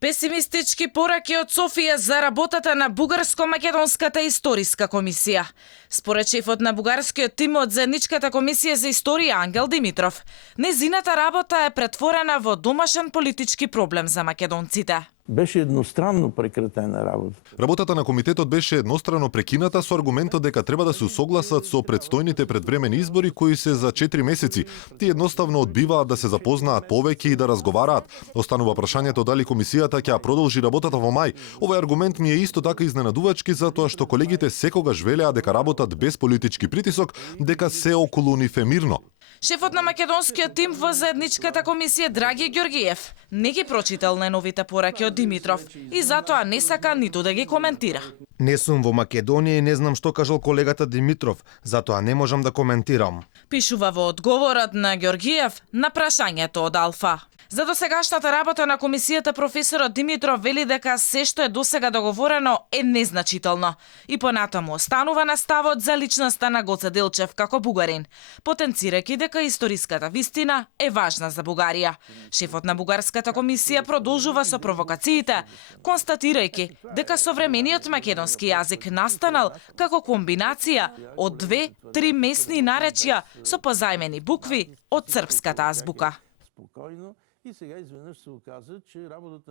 Песимистички пораки од Софија за работата на Бугарско-македонската историска комисија. Според шефот на бугарскиот тим од заедничката комисија за историја Ангел Димитров, незината работа е претворена во домашен политички проблем за македонците. Беше едностранно прекратена работа. Работата на комитетот беше еднострано прекината со аргументот дека треба да се усогласат со предстојните предвремени избори кои се за 4 месеци. Тие едноставно одбиваат да се запознаат повеќе и да разговараат. Останува прашањето дали комисијата ќе продолжи работата во мај. Овој аргумент ми е исто така изненадувачки затоа што колегите секогаш велеа дека работат без политички притисок, дека се околу нив е мирно. Шефот на македонскиот тим во заедничката комисија Драги Ѓоргиев не ги прочитал најновите пораки од Димитров и затоа не сака ниту да ги коментира. Не сум во Македонија и не знам што кажал колегата Димитров, затоа не можам да коментирам. Пишува во одговорот на Ѓоргиев на прашањето од Алфа. За досегашната работа на комисијата професорот Димитров вели дека се што е досега договорено е незначително и понатаму останува на ставот за личноста на Гоце Делчев како бугарин, потенцирајќи дека историската вистина е важна за Бугарија. Шефот на бугарската комисија продолжува со провокациите, констатирајќи дека современиот македонски јазик настанал како комбинација од 2-3 месни наречја со позајмени букви од српската азбука. И сега изведнъж се оказа, че работата